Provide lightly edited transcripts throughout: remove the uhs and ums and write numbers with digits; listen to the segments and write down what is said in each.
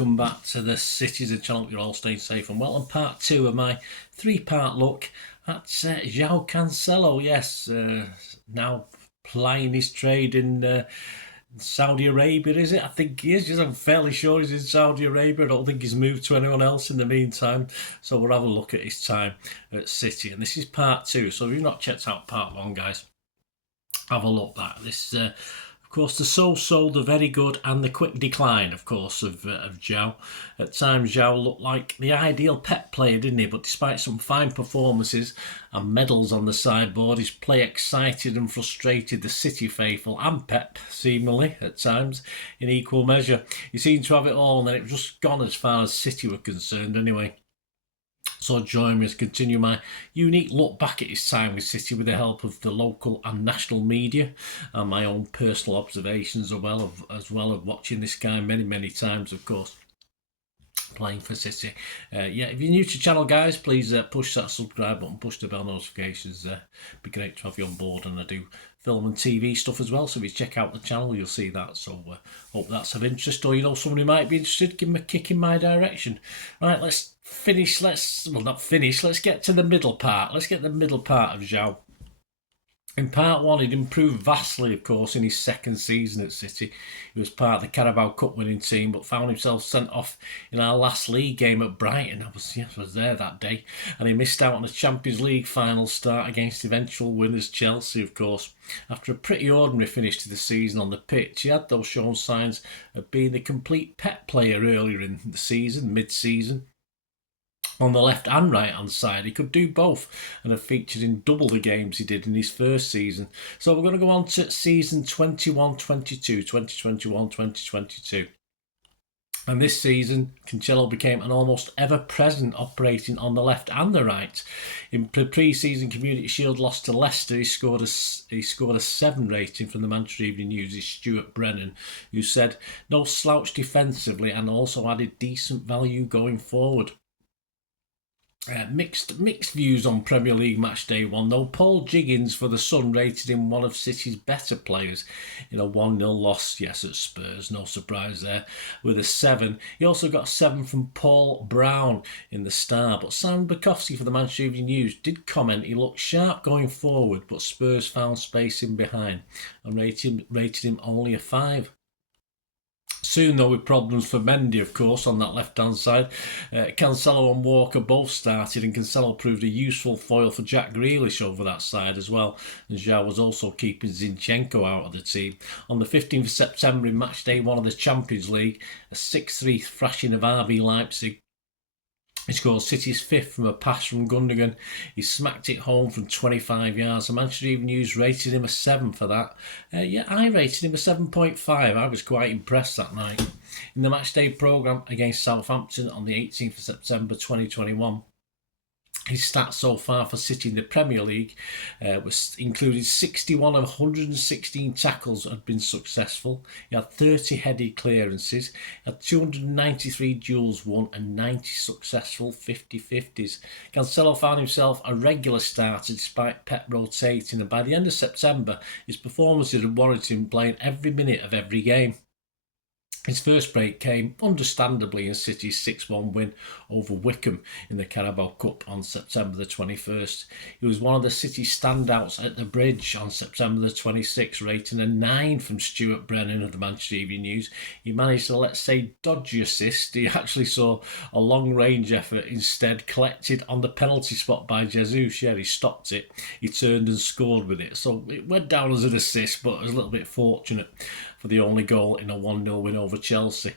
welcome back to the Citytilidie channel. You're all staying safe and well. And part 2 of my 3-part look at João Cancelo. Yes, now plying his trade in Saudi Arabia, is it? I think he is. Yes, I'm fairly sure he's in Saudi Arabia. I don't think he's moved to anyone else in the meantime. So we'll have a look at his time at City. And this is part 2. So if you've not checked out part 1, guys, have a look at that. This of course, the so-so, the very good, and the quick decline, of course, of João. At times, João looked like the ideal Pep player, didn't he? But despite some fine performances and medals on the sideboard, his play excited and frustrated the City faithful and Pep, seemingly, at times, in equal measure. He seemed to have it all, and then it was just gone as far as City were concerned, anyway. So join me as I continue my unique look back at his time with City with the help of the local and national media and my own personal observations as well of watching this guy many times, of course, playing for City. Yeah, if you're new to the channel, guys, please push that subscribe button, push the bell notifications. Be great to have you on board, and I do film and TV stuff as well, so if you check out the channel you'll see that. So hope that's of interest, or you know someone who might be interested, give them a kick in my direction. Right, let's get to the middle part. Let's get the middle part of João. In part 1, he'd improved vastly, of course, in his second season at City. He was part of the Carabao Cup winning team, but found himself sent off in our last league game at Brighton. I was there that day, and he missed out on the Champions League final start against eventual winners Chelsea, of course. After a pretty ordinary finish to the season on the pitch, he had though shown signs of being the complete Pep player earlier in the season, mid-season. On the left and right hand side, he could do both and have featured in double the games he did in his first season. So we're going to go on to season 21-22, 2021-2022. And this season, Cancelo became an almost ever-present operating on the left and the right. In the pre-season Community Shield loss to Leicester, he scored a 7 rating from the Manchester Evening News' Stuart Brennan, who said, "No slouch defensively and also added decent value going forward." Mixed views on Premier League match day 1, though. Paul Jiggins for the Sun rated him one of City's better players in a 1-0 loss, yes, at Spurs, no surprise there, with a 7. He also got a 7 from Paul Brown in the Star, but Sam Bukowski for the Manchester Evening News did comment he looked sharp going forward, but Spurs found space in behind and rated him only a 5. Soon, though, with problems for Mendy, of course, on that left-hand side, Cancelo and Walker both started, and Cancelo proved a useful foil for Jack Grealish over that side as well. And João was also keeping Zinchenko out of the team. On the 15th of September, in match day 1 of the Champions League, a 6-3 thrashing of RB Leipzig. He scored City's 5th from a pass from Gundogan. He smacked it home from 25 yards. The Manchester Evening News rated him a 7 for that. Yeah, I rated him a 7.5. I was quite impressed that night. In the matchday programme against Southampton on the 18th of September 2021, his stats so far for City in the Premier League was included 61 of 116 tackles had been successful. He had 30 headed clearances, he had 293 duels won and 90 successful 50-50s. Cancelo found himself a regular starter despite Pep rotating, and by the end of September his performances had warranted him playing every minute of every game. His first break came, understandably, in City's 6-1 win over Wycombe in the Carabao Cup on September the 21st. He was one of the City standouts at the Bridge on September the 26th, rating a 9 from Stuart Brennan of the Manchester Evening News. He managed a, let's say, dodgy assist. He actually saw a long-range effort instead collected on the penalty spot by Jesus. Yeah, he stopped it. He turned and scored with it. So it went down as an assist, but it was a little bit fortunate for the only goal in a 1-0 win over Chelsea.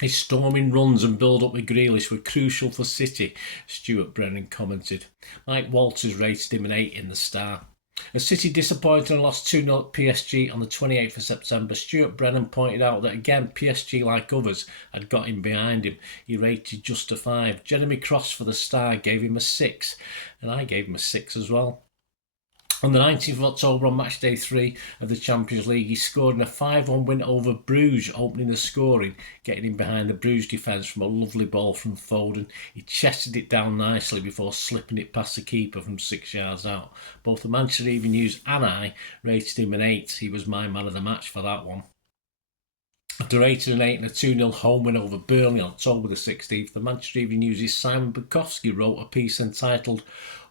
His storming runs and build-up with Grealish were crucial for City, Stuart Brennan commented. Mike Walters rated him an 8 in the Star. As City disappointed and lost 2-0 at PSG on the 28th of September, Stuart Brennan pointed out that again PSG, like others, had got him behind him. He rated just a 5. Jeremy Cross for the Star gave him a 6, and I gave him a 6 as well. On the 19th of October, on match day 3 of the Champions League, he scored in a 5-1 win over Bruges, opening the scoring, getting him behind the Bruges defence from a lovely ball from Foden. He chested it down nicely before slipping it past the keeper from 6 yards out. Both the Manchester Evening News and I rated him an 8. He was my man of the match for that one. After 8 and 8 and a 2-0 home win over Burnley on October the 16th, the Manchester Evening News' Simon Bukowski wrote a piece entitled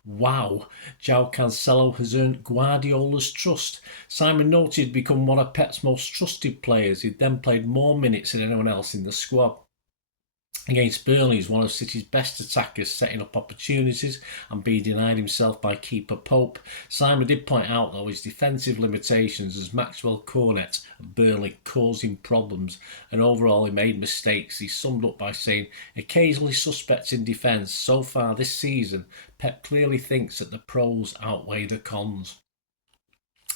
"Wow, João Cancelo has earned Guardiola's trust." Simon noted he'd become one of Pep's most trusted players. He'd then played more minutes than anyone else in the squad. Against Burnley, he's one of City's best attackers, setting up opportunities and being denied himself by keeper Pope. Simon did point out, though, his defensive limitations as Maxwell Cornet of Burnley caused him problems, and overall he made mistakes. He summed up by saying, "Occasionally suspect in defence. So far this season, Pep clearly thinks that the pros outweigh the cons."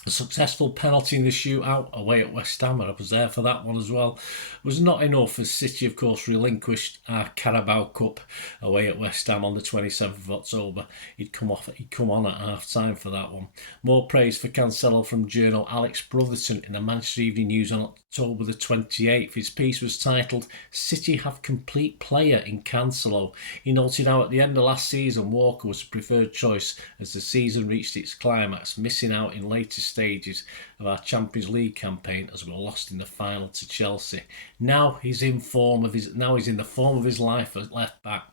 A successful penalty in the shootout away at West Ham, I was there for that one as well, was not enough as City, of course, relinquished our Carabao Cup away at West Ham on the 27th of October. He'd come on at half-time for that one. More praise for Cancelo from journal Alex Brotherton in the Manchester Evening News on October the 28th. His piece was titled "City Have Complete Player in Cancelo." He noted how at the end of last season Walker was the preferred choice as the season reached its climax, missing out in later stages of our Champions League campaign as we were lost in the final to Chelsea. Now he's in the form of his life at left back.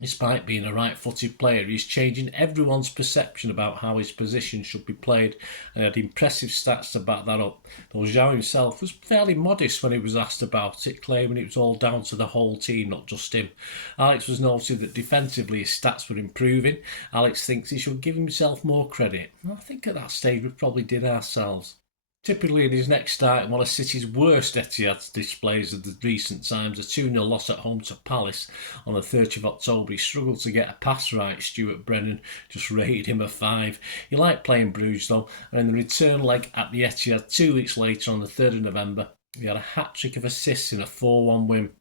Despite being a right-footed player, he's changing everyone's perception about how his position should be played, and he had impressive stats to back that up. Though João himself was fairly modest when he was asked about it, claiming it was all down to the whole team, not just him. Alex was noted that defensively his stats were improving. Alex thinks he should give himself more credit. I think at that stage we probably did ourselves. Typically in his next start in one of City's worst Etihad displays of the recent times, a 2-0 loss at home to Palace on the 30th of October, he struggled to get a pass right. Stuart Brennan just rated him a 5. He liked playing Bruges though, and in the return leg at the Etihad 2 weeks later on the 3rd of November, he had a hat-trick of assists in a 4-1 win.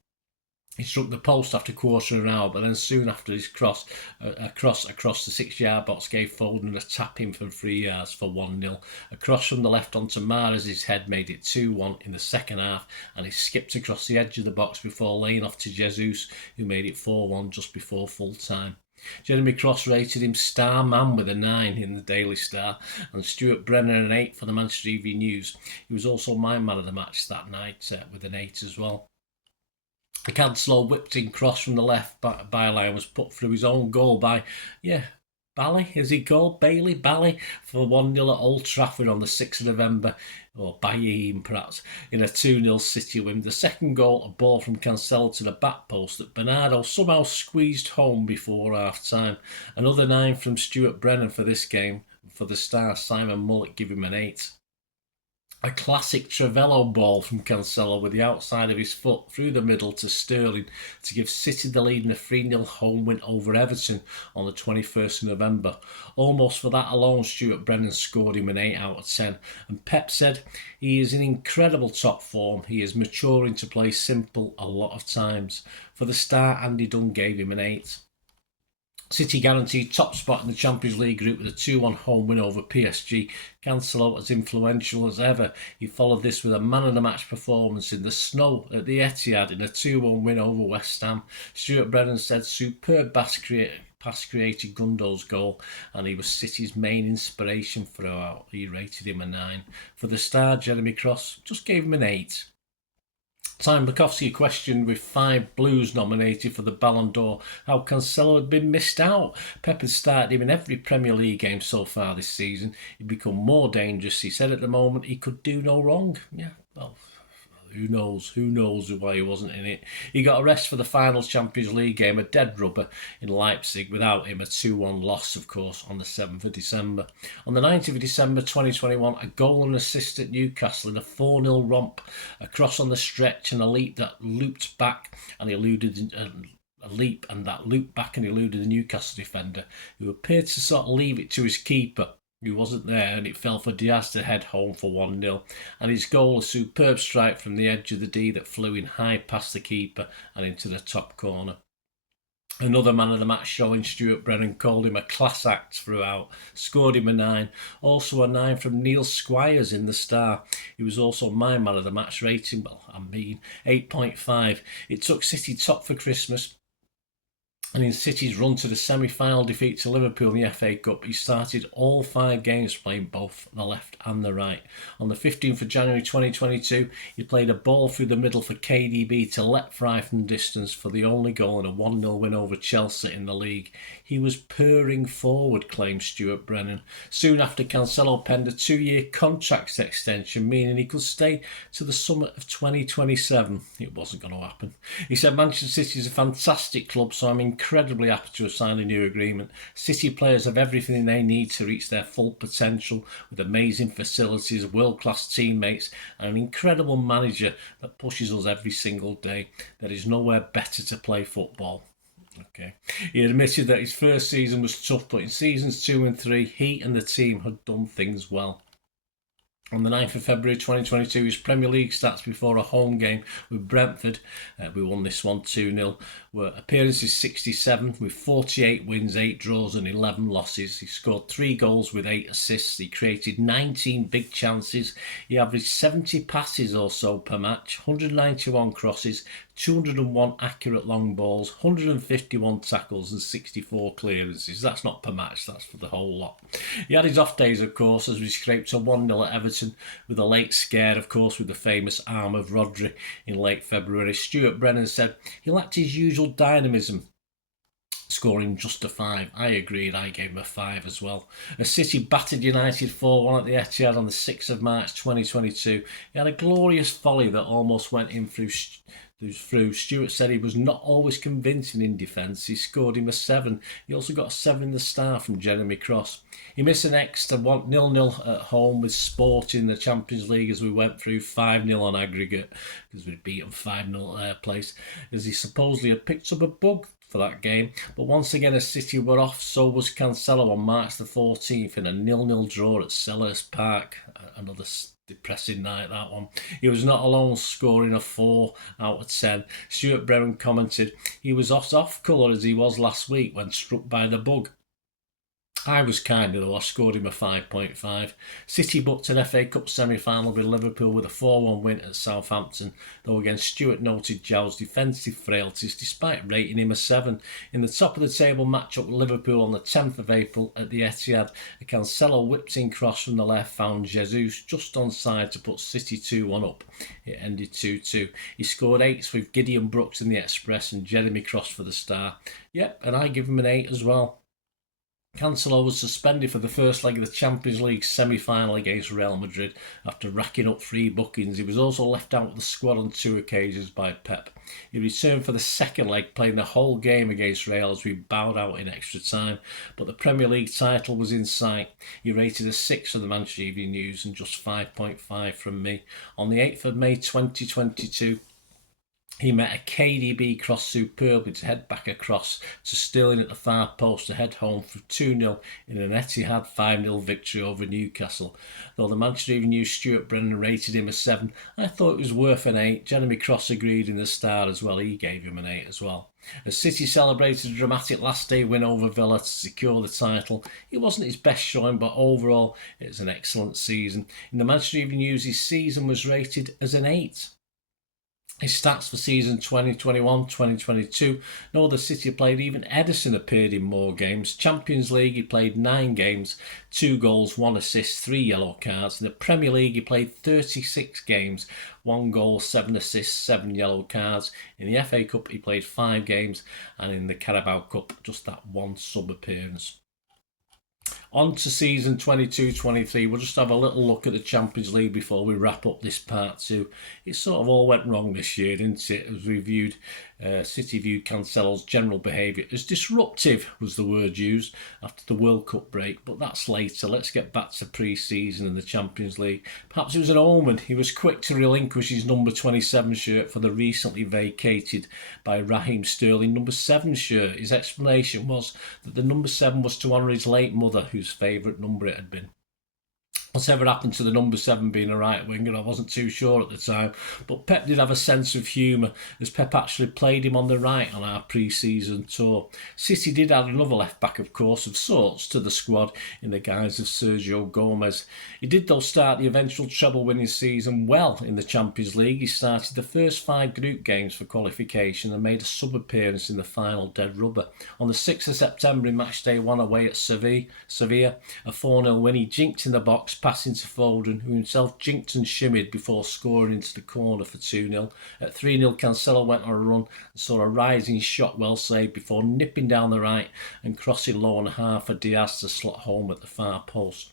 He struck the post after quarter of an hour, but then soon after his cross across the 6-yard box gave Foden a tap in from 3 yards for 1-0. A cross from the left onto Mahrez's head made it 2-1 in the second half, and he skipped across the edge of the box before laying off to Jesus, who made it 4-1 just before full time. Jeremy Cross rated him star man with a 9 in the Daily Star, and Stuart Brennan an 8 for the Manchester Evening News. He was also my man of the match that night with an 8 as well. The Cancelo whipped-in cross from the left byline was put through his own goal by, Bally, is he called? Bailey Bally, for 1-0 at Old Trafford on the 6th of November, or Bayern perhaps, in a 2-0 City win. The second goal, a ball from Cancelo to the back post that Bernardo somehow squeezed home before half-time. Another 9 from Stuart Brennan for this game. For the star, Simon Mull give him an 8. A classic Trevello ball from Cancelo with the outside of his foot through the middle to Sterling to give City the lead in a 3-0 home win over Everton on the 21st of November. Almost for that alone, Stuart Brennan scored him an 8 out of 10. And Pep said he is in incredible top form. He is maturing to play simple a lot of times. For the star, Andy Dunn gave him an 8. City guaranteed top spot in the Champions League group with a 2-1 home win over PSG. Cancelo as influential as ever. He followed this with a man-of-the-match performance in the snow at the Etihad in a 2-1 win over West Ham. Stuart Brennan said superb pass created Gundo's goal, and he was City's main inspiration throughout. He rated him a 9. For the star, Jeremy Cross just gave him an 8. Simon Bukowski questioned with 5 Blues nominated for the Ballon d'Or how Cancelo had been missed out. Pep had started him in every Premier League game so far this season. He'd become more dangerous. He said at the moment he could do no wrong. Who knows why he wasn't in it. He got a rest for the final Champions League game, a dead rubber in Leipzig, without him a 2-1 loss, of course, on the 7th of December. On the 9th of December 2021, a goal and assist at Newcastle in a 4-0 romp, a cross on the stretch and a leap that looped back and eluded and eluded the Newcastle defender, who appeared to sort of leave it to his keeper, who wasn't there, and it fell for Diaz to head home for 1-0. And his goal, a superb strike from the edge of the D that flew in high past the keeper and into the top corner. Another man of the match showing, Stuart Brennan called him a class act throughout, scored him a 9. Also a 9 from Neil Squires in the Star. He was also my man of the match, rating 8.5. It took City top for Christmas. And in City's run to the semi-final defeat to Liverpool in the FA Cup, he started all 5 games playing both the left and the right. On the 15th of January 2022, he played a ball through the middle for KDB to let fly from distance for the only goal in a 1-0 win over Chelsea in the league. He was purring forward, claims Stuart Brennan. Soon after, Cancelo penned a 2-year contract extension, meaning he could stay to the summer of 2027. It wasn't going to happen. He said, Manchester City is a fantastic club, so I'm incredibly happy to have signed a new agreement. City players have everything they need to reach their full potential, with amazing facilities, world-class teammates, and an incredible manager that pushes us every single day. There is nowhere better to play football. Okay. He admitted that his first season was tough, but in seasons 2 and 3, he and the team had done things well. On the 9th of February 2022, his Premier League stats before a home game with Brentford, we won this one 2-0, were appearances 67 with 48 wins, 8 draws and 11 losses. He scored 3 goals with 8 assists. He created 19 big chances. He averaged 70 passes or so per match, 191 crosses, 201 accurate long balls, 151 tackles and 64 clearances. That's not per match, that's for the whole lot. He had his off days, of course, as we scraped a 1-0 at Everton with a late scare, of course, with the famous arm of Rodri in late February. Stuart Brennan said he lacked his usual dynamism, scoring just a 5. I agreed, I gave him a 5 as well. As City battered United 4-1 at the Etihad on the 6th of March 2022, he had a glorious volley that almost went in through. Stuart said he was not always convincing in defence. He scored him a 7. He also got a 7 in the star from Jeremy Cross. He missed an extra 0-0 at home with Sport in the Champions League as we went through 5-0 on aggregate because we'd beaten 5-0 at their place, as he supposedly had picked up a bug for that game. But once again, as City were off, so was Cancelo on March the 14th in a 0-0 draw at Selhurst Park. Another depressing night, that one. He was not alone, scoring a 4 out of 10. Stuart Brennan commented, he was off colour as he was last week when struck by the bug. I was kinder though, I scored him a 5.5. City booked an FA Cup semi-final with Liverpool with a 4-1 win at Southampton, though again Stuart noted Jow's defensive frailties despite rating him a 7. In the top of the table match-up with Liverpool on the 10th of April at the Etihad, a Cancelo whipped-in cross from the left found Jesus just onside to put City 2-1 up. It ended 2-2. He scored 8s with Gideon Brooks in the Express and Jeremy Cross for the star. Yep, and I give him an 8 as well. Cancelo was suspended for the first leg of the Champions League semi-final against Real Madrid after racking up 3 bookings. He was also left out of the squad on 2 occasions by Pep. He returned for the second leg, playing the whole game against Real as we bowed out in extra time, but the Premier League title was in sight. He rated a 6 on the Manchester Evening News and just 5.5 from me. On the 8th of May 2022, he met a KDB cross superbly to head back across to Sterling at the far post to head home for 2-0 in an Etihad 5-0 victory over Newcastle. Though the Manchester Evening News Stuart Brennan rated him a 7, I thought it was worth an 8. Jeremy Cross agreed in the Star as well, he gave him an 8 as well. As City celebrated a dramatic last day win over Villa to secure the title, it wasn't his best showing, but overall it was an excellent season. In the Manchester Evening News, his season was rated as an 8. His stats for season 2021-2022, no other City played, even Ederson appeared in more games. Champions League, he played 9 games, 2 goals, 1 assist, 3 yellow cards. In the Premier League, he played 36 games, 1 goal, 7 assists, 7 yellow cards. In the FA Cup, he played 5 games, and in the Carabao Cup, just that 1 sub-appearance. On to season 22-23, we'll just have a little look at the Champions League before we wrap up this part 2. It sort of all went wrong this year, didn't it? As we viewed, City viewed Cancelo's general behaviour as disruptive, was the word used, after the World Cup break, but that's later. Let's get back to pre-season and the Champions League. Perhaps it was an omen. He was quick to relinquish his number 27 shirt for the recently vacated by Raheem Sterling number 7 shirt. His explanation was that the number 7 was to honour his late mother, whose favourite number it had been. whatever happened to the number 7 being a right winger, I wasn't too sure at the time. But Pep did have a sense of humour, as Pep actually played him on the right on our pre-season tour. City did add another left-back, of course, of sorts to the squad in the guise of Sergio Gomez. He did, though, start the eventual treble-winning season well in the Champions League. He started the first 5 group games for qualification and made a sub-appearance in the final dead rubber. On the 6th of September in matchday 1 away at Sevilla, a 4-0 win, he jinked in the box, passing to Foden, who himself jinked and shimmied before scoring into the corner for 2-0. At 3-0, Cancelo went on a run and saw a rising shot well saved before nipping down the right and crossing low on half for Diaz to slot home at the far post.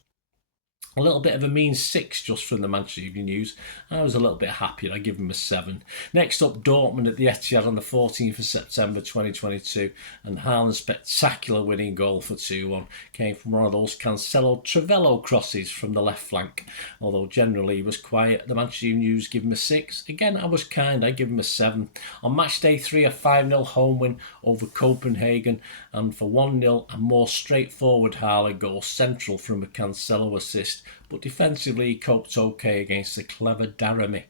A little bit of a mean 6 just from the Manchester Evening News. I was a little bit happier. I give him a 7. Next up, Dortmund at the Etihad on the 14th of September 2022, and Haaland's spectacular winning goal for 2-1 came from one of those Cancelo Travello crosses from the left flank. Although generally he was quiet, the Manchester Evening News give him a 6. Again, I was kind. I give him a 7. On match day 3, a 5-0 home win over Copenhagen, and for 1-0, a more straightforward Haaland goal central from a Cancelo assist. But defensively he coped okay against the clever Daramy.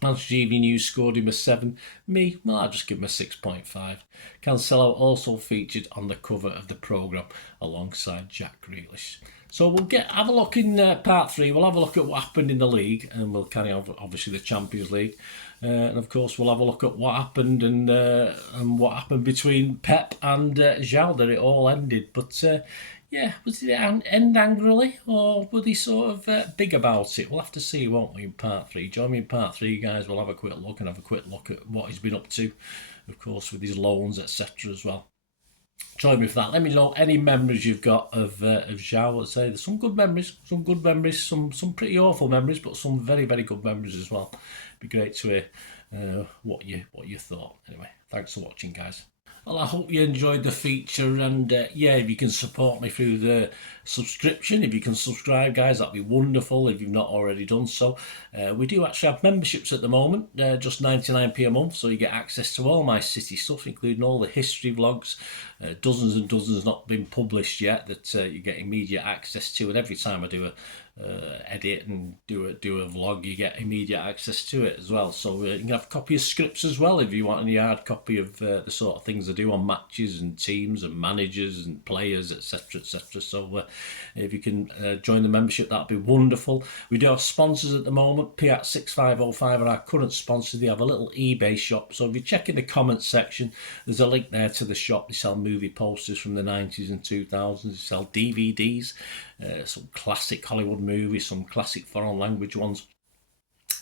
Manchester Evening News scored him a 7. Me, well, I'll just give him a 6.5. Cancelo also featured on the cover of the programme alongside Jack Grealish. So we'll have a look in part 3. We'll have a look at what happened in the league, and we'll carry on obviously the Champions League. And of course we'll have a look at what happened and what happened between Pep and João, that it all ended. But yeah, did it end angrily, or were they sort of big about it? We'll have to see, won't we, in part 3. Join me in part 3, guys. We'll have a quick look at what he's been up to, of course, with his loans, etc. as well. Join me for that. Let me know any memories you've got of João. I'd say there's some good memories, some pretty awful memories, but some very, very good memories as well. It'd be great to hear what you thought. Anyway, thanks for watching, guys. Well, I hope you enjoyed the feature, and yeah, if you can support me through the subscription, if you can subscribe, guys, that'd be wonderful if you've not already done so. We do actually have memberships at the moment, just 99p a month, so you get access to all my City stuff, including all the history vlogs, dozens and dozens not been published yet that you get immediate access to, and every time I do a edit and do a vlog, you get immediate access to it as well. So you can have a copy of scripts as well if you want any hard copy of the sort of things I do on matches and teams and managers and players, etc, etc. So if you can join the membership, that'd be wonderful. We do have sponsors at the moment. Piat 6505 are our current sponsors. They have a little eBay shop, so if you check in the comments section, there's a link there to the shop. They sell movie posters from the 90s and 2000s. They sell DVDs, some classic Hollywood movies, some classic foreign language ones.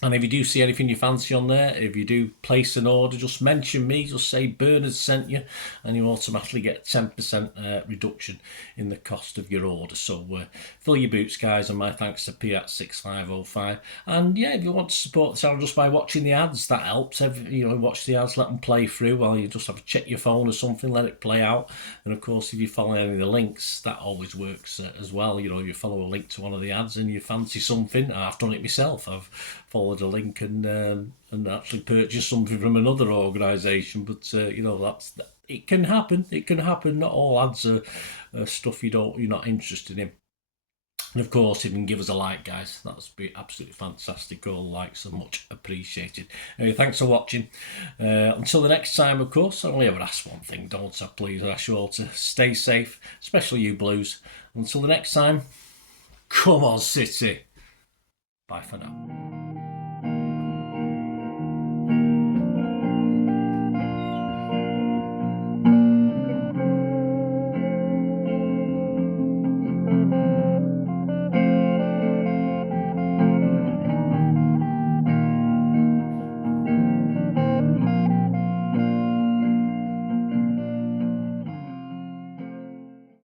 And if you do see anything you fancy on there, if you do place an order, just mention me, just say Bernard sent you, and you automatically get 10% reduction in the cost of your order. So fill your boots, guys, and my thanks to Piat 6505. And yeah, if you want to support the channel just by watching the ads, that helps. Watch the ads, let them play through while you just have to check your phone or something, let it play out. And of course, if you follow any of the links, that always works as well. If you follow a link to one of the ads and you fancy something, I've done it myself. I've followed a link and actually purchased something from another organisation. But it can happen. It can happen. Not all ads are stuff you're not interested in. And of course, if you can give us a like, guys, that's be absolutely fantastic. All likes are much appreciated. Anyway, thanks for watching. Until the next time, of course, I only ever ask one thing, don't I? Please, I ask you all to stay safe, especially you Blues. Until the next time, come on, City. Bye for now.